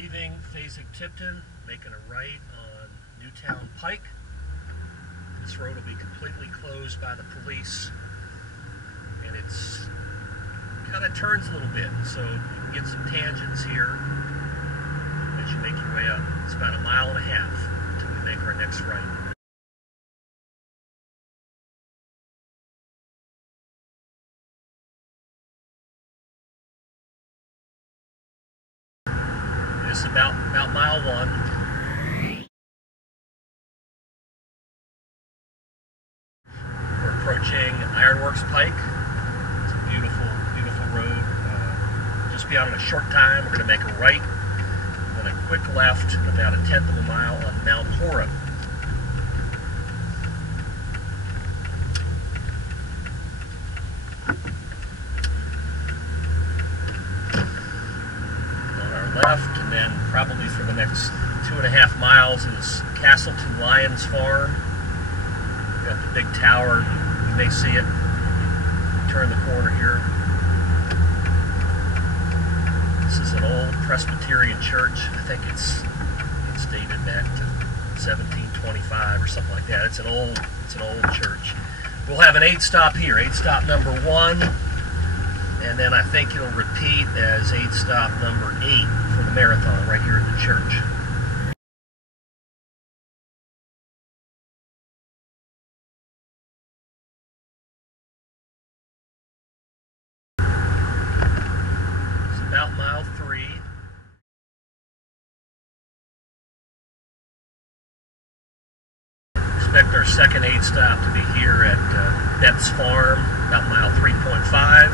leaving Fasig-Tipton, making a right on Newtown Pike. This road will be completely closed by the police, and it's kind of turns a little bit, so you can get some tangents here as you make your way up. It's about 1.5 miles until we make our next right. It's about mile 1. We're approaching Ironworks Pike. It's a beautiful, beautiful road. Just beyond in a short time, we're going to make a right, then a quick left, about 1/10 of a mile on Mount Horeb. Left, and then probably for the next 2.5 miles is Castleton Lions Farm. We've got the big tower, you may see it. Turn the corner here. This is an old Presbyterian church. I think it's dated back to 1725 or something like that. It's an old church. We'll have an 8 stop here, 8 stop number 1. And then I think it'll repeat as 8 stop number 8 for the marathon right here at the church. It's about mile 3. Expect our second 8 stop to be here at Betts Farm, about mile 3.5.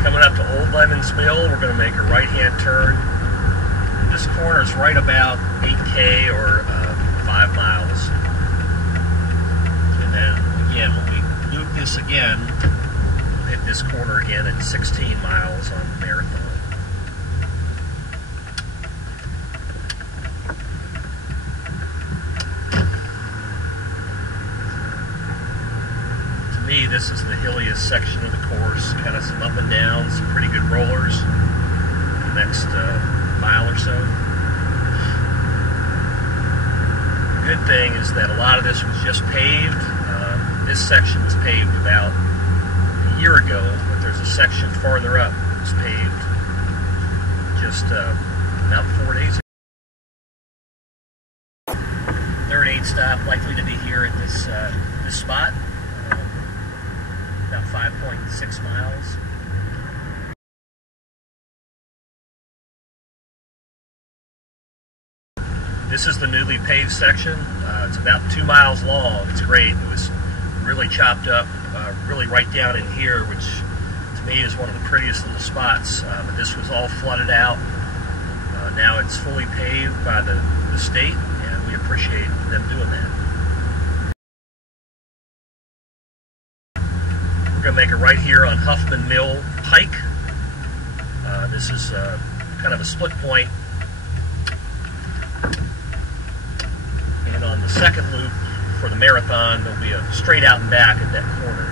Coming up to Old Lemons Mill, we're going to make a right-hand turn. This corner is right about 8K or 5 miles. And then again, when we loop this again, we'll hit this corner again at 16 miles on the marathon. To me, this is the hilliest section of the course, kind of some up and down, some pretty good rollers the next mile or so. Good thing is that a lot of this was just paved. This section was paved about a year ago, but there's a section farther up that was paved just about 4 days ago. Third 8 stop likely to be here at this spot. About 5.6 miles. This is the newly paved section. It's about 2 miles long. It's great. It was really chopped up, really right down in here, which to me is one of the prettiest of the spots. But this was all flooded out. Now it's fully paved by the state, and we appreciate them doing that. We're going to make it right here on Huffman Mill Pike. This is kind of a split point. And on the second loop for the marathon, there'll be a straight out and back at that corner.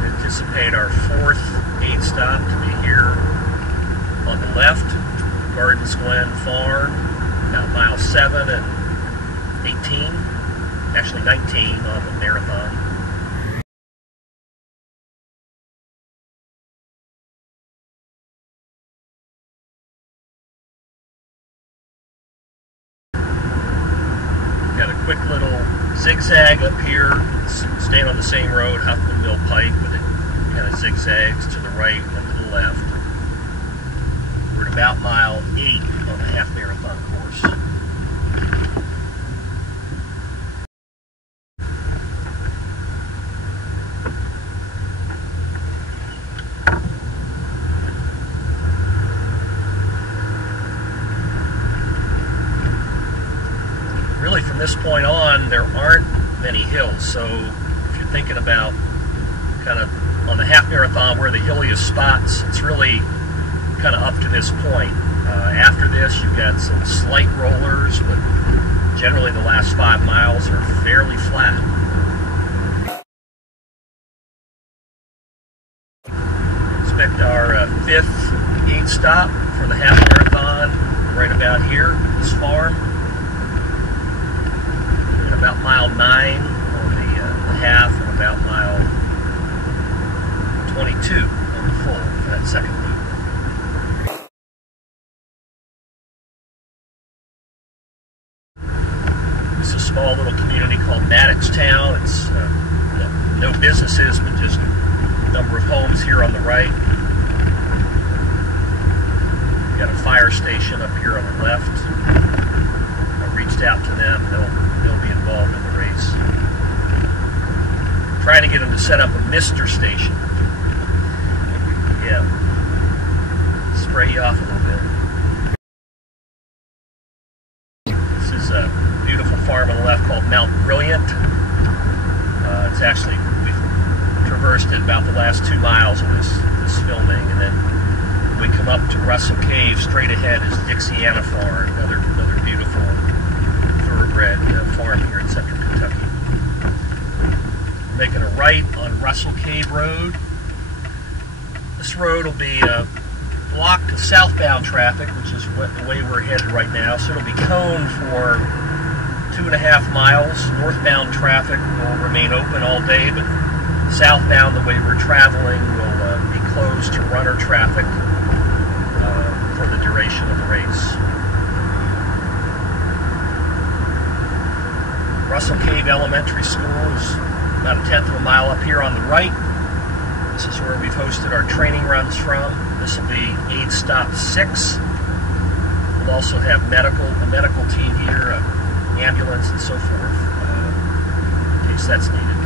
We anticipate our fourth 8 stop to be here on the left, Gardens Glen Farm, about mile 7 and 18, actually 19 on the marathon. Got a quick little zigzag up here, staying on the same road, Huffman Mill Pike, but it kind of zigzags to the right and to the left. We're at about mile 8 on the half marathon course. Really, from this point on, there aren't many hills, so if you're thinking about kind of on the half marathon where the hilliest spots. It's really kind of up to this point. After this, you've got some slight rollers, but generally the last 5 miles are fairly flat. Expect our fifth aid stop for the half marathon right about here, this farm. And about mile 9 on the half, and about mile 22 on the full for that second loop. It's a small little community called Town. It's no businesses, but just a number of homes here on the right. We've got a fire station up here on the left. I reached out to them. They'll be involved in the race. Trying to get them to set up a mister station. Yeah. Spray you off a little bit. This is a beautiful farm on the left called Mount Brilliant. It's actually, we've traversed it about the last 2 miles of this filming, and then when we come up to Russell Cave, straight ahead is Dixiana Farm, another beautiful thoroughbred farm here in central Kentucky. We're making a right on Russell Cave Road. This road will be blocked to southbound traffic, which is the way we're headed right now, so it'll be coned for 2.5 miles. Northbound traffic will remain open all day, but southbound, the way we're traveling, will be closed to runner traffic for the duration of the race. Russell Cave Elementary School is about 1/10 of a mile up here on the right. This is where we've hosted our training runs from. This will be aid stop 6. We'll also have a medical team here, ambulance and so forth, in case that's needed.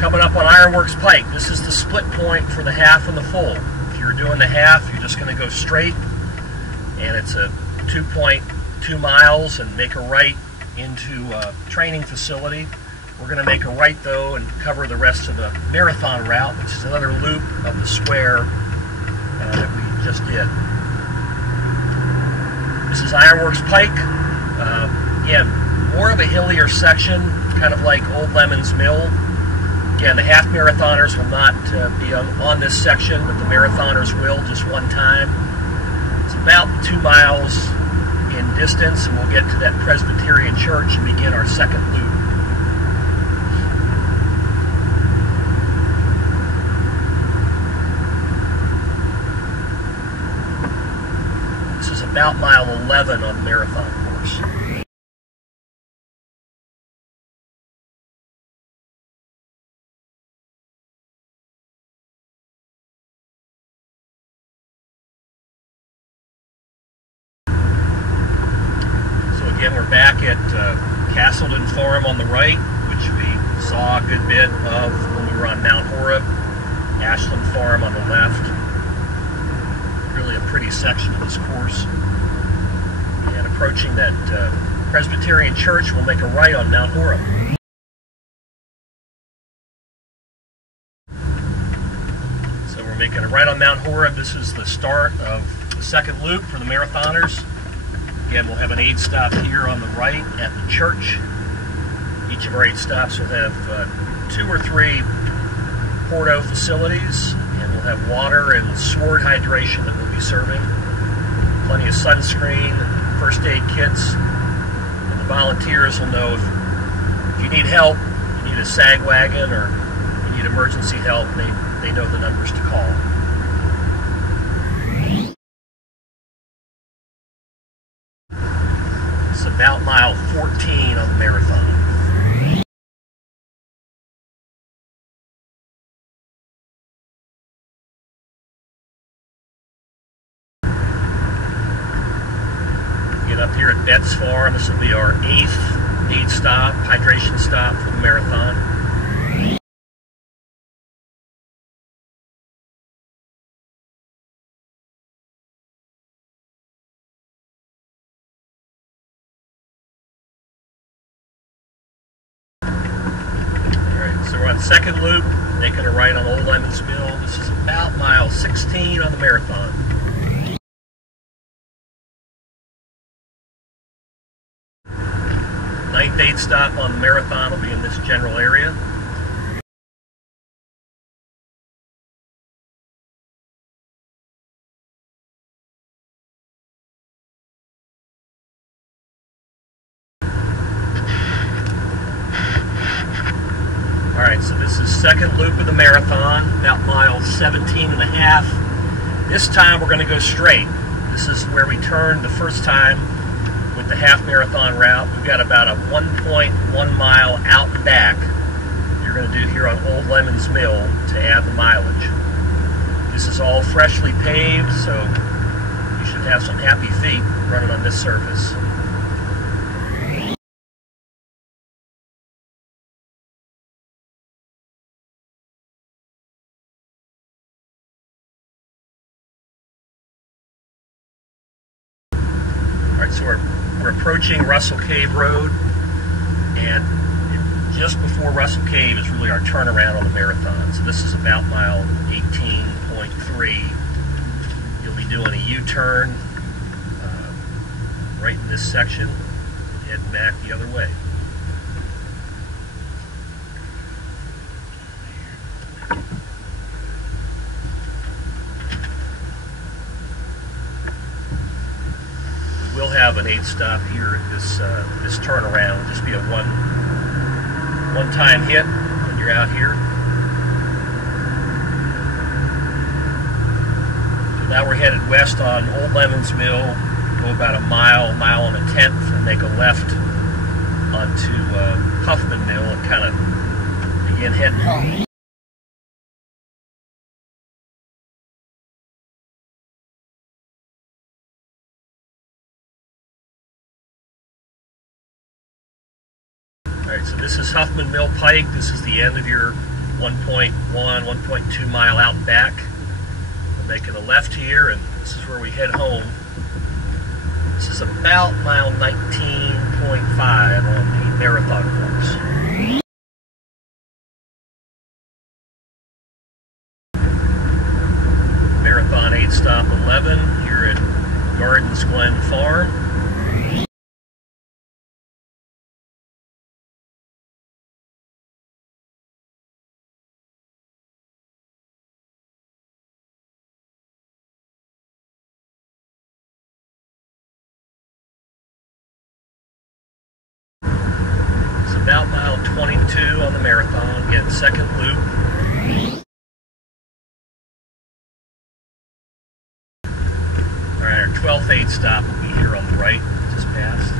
Coming up on Ironworks Pike, this is the split point for the half and the full. If you're doing the half, you're just going to go straight, and it's a 2.2 miles and make a right into a training facility. We're going to make a right though and cover the rest of the marathon route, which is another loop of the square that we just did. This is Ironworks Pike. Again, more of a hillier section, kind of like Old Lemons Mill. Again, the half marathoners will not be on this section, but the marathoners will just one time. It's about 2 miles in distance, and we'll get to that Presbyterian church and begin our second loop. This is about mile 11 on the marathon course. Again, we're back at Castleton Farm on the right, which we saw a good bit of when we were on Mount Horeb. Ashland Farm on the left. Really a pretty section of this course. And approaching that Presbyterian church, we'll make a right on Mount Horeb. So we're making a right on Mount Horeb. This is the start of the second loop for the marathoners. Again, we'll have an aid stop here on the right at the church. Each of our aid stops will have 2 or 3 Porto facilities, and we'll have water and sword hydration that we'll be serving. Plenty of sunscreen, first aid kits, and the volunteers will know if you need help, you need a sag wagon, or you need emergency help, they know the numbers to call. About mile 14 on the marathon. Get up here at Betts Farm. This will be our 8th aid stop, hydration stop for the marathon. So we're on second loop, making a right on Old Lemons Mill. This is about mile 16 on the marathon. Ninth aid stop on the marathon will be in this general area. Alright, so this is second loop of the marathon, about mile 17 and a half. This time we're going to go straight. This is where we turned the first time with the half marathon route. We've got about a 1.1 mile out and back you're going to do here on Old Lemons Mill to add the mileage. This is all freshly paved, so you should have some happy feet running on this surface. Alright, so we're approaching Russell Cave Road, and just before Russell Cave is really our turnaround on the marathon. So this is about mile 18.3. You'll be doing a U-turn right in this section, heading back the other way. We'll have an aid stop here at this turnaround. It'll just be a one-time hit when you're out here. So now we're headed west on Old Lemons Mill. Go about a mile and a tenth, and make a left onto Huffman Mill and kind of begin heading home. Alright, so this is Huffman Mill Pike. This is the end of your 1.2 mile out and back. We're making a left here, and this is where we head home. This is about mile 19.5 on the marathon course. Marathon aid stop 11 here at Gardens Glen Farm. About mile 22 on the marathon, again, second loop. Alright, our 12th aid stop will be here on the right, just past.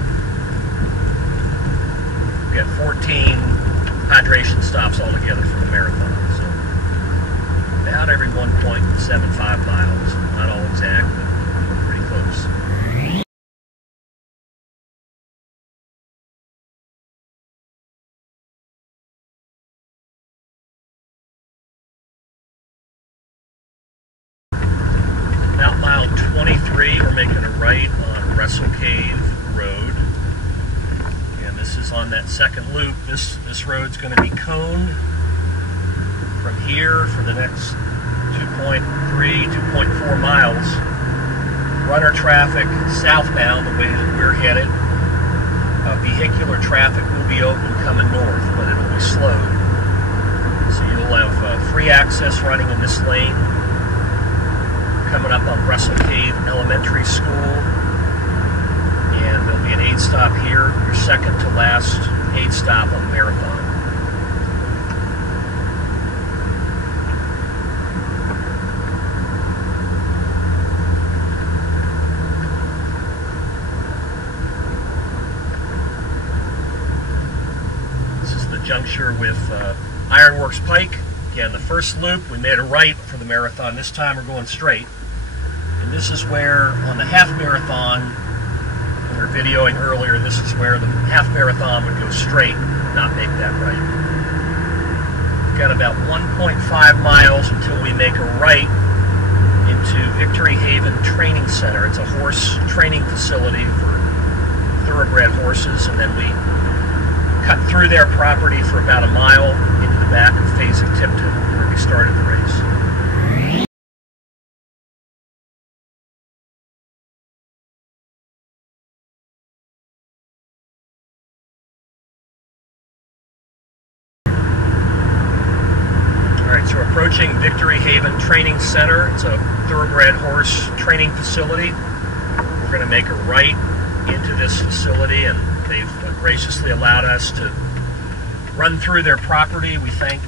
We got 14 hydration stops altogether for the marathon, so about every 1.75 miles. Not all exact, but pretty close. About mile 23, we're making a right on Russell Cave Road. And this is on that second loop. This road's going to be coned from here for the next 2.3, 2.4 miles. Runner traffic southbound, the way that we're headed. Vehicular traffic will be open coming north, but it'll be slow. So you'll have free access running in this lane. Coming up on Russell Cave Elementary School, and there'll be an aid stop here, your second to last aid stop on the marathon. This is the juncture with Ironworks Pike. Again, the first loop, we made a right for the marathon. This time we're going straight. And this is where, on the half marathon, we were videoing earlier, this is where the half marathon would go straight, not make that right. We've got about 1.5 miles until we make a right into Victory Haven Training Center. It's a horse training facility for thoroughbred horses, and then we cut through their property for about a mile into the back of Tipton, where we started the race. Alright, so we're approaching Victory Haven Training Center. It's a thoroughbred horse training facility. We're going to make a right into this facility, and they've graciously allowed us to run through their property. We thank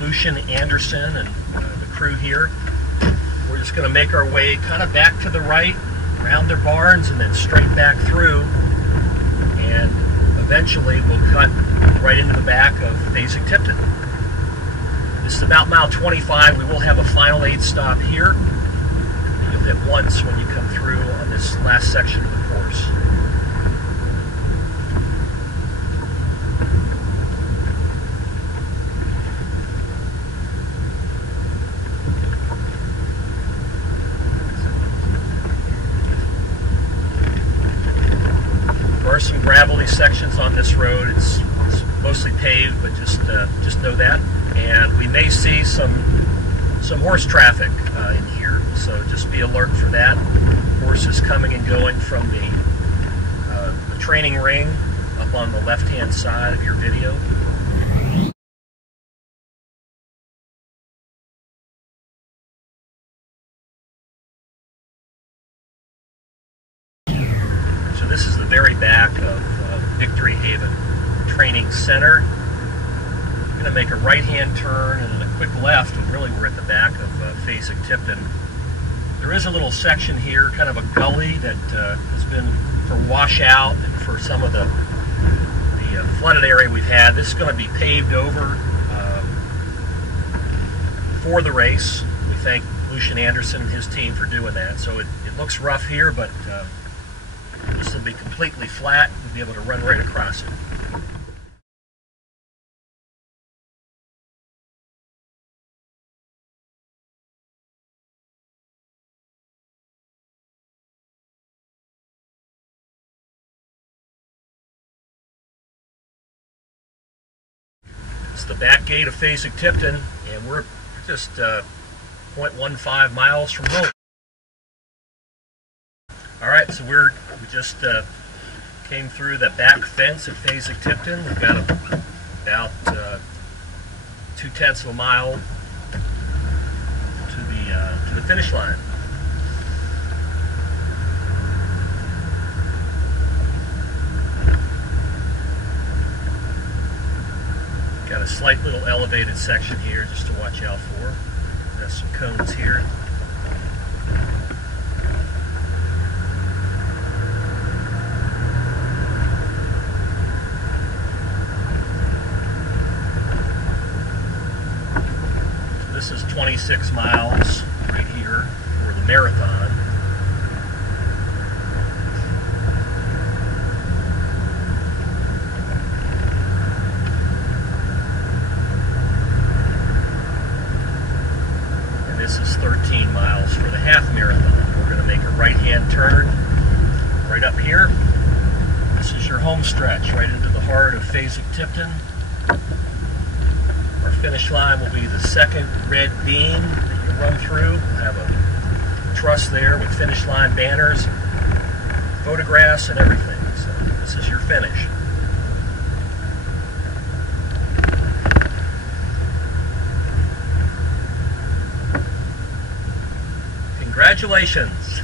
Lucian Anderson and the crew here. We're just going to make our way kind of back to the right, around their barns, and then straight back through, and eventually we'll cut right into the back of Tipton. This is about mile 25. We will have a final aid stop here. You'll hit once when you come through on this last section of the course. There are some gravelly sections on this road. It's mostly paved, but just know that. And we may see some horse traffic in here, so just be alert for that. Horses coming and going from the training ring up on the left-hand side of your video. So this is the very back of Victory Haven Training Center. We're going to make a right-hand turn and then a quick left, and really we're at the back of Tipton. There is a little section here, kind of a gully that has been for washout and for some of the flooded area we've had. This is going to be paved over for the race. We thank Lucian Anderson and his team for doing that. So it looks rough here, but this will be completely flat. We'll be able to run right across it. It's the back gate of Tipton, and we're just 0.15 miles from home. All right, so we just came through the back fence at Tipton. We've got about 0.2 of a mile to the finish line. Got a slight little elevated section here just to watch out for. Got some cones here. This is 26 miles right here for the marathon. This is 13 miles for the half marathon. We're going to make a right-hand turn right up here. This is your home stretch right into the heart of Tipton. Our finish line will be the second red beam that you run through. We'll have a truss there with finish line banners, photographs, and everything. So this is your finish. Congratulations!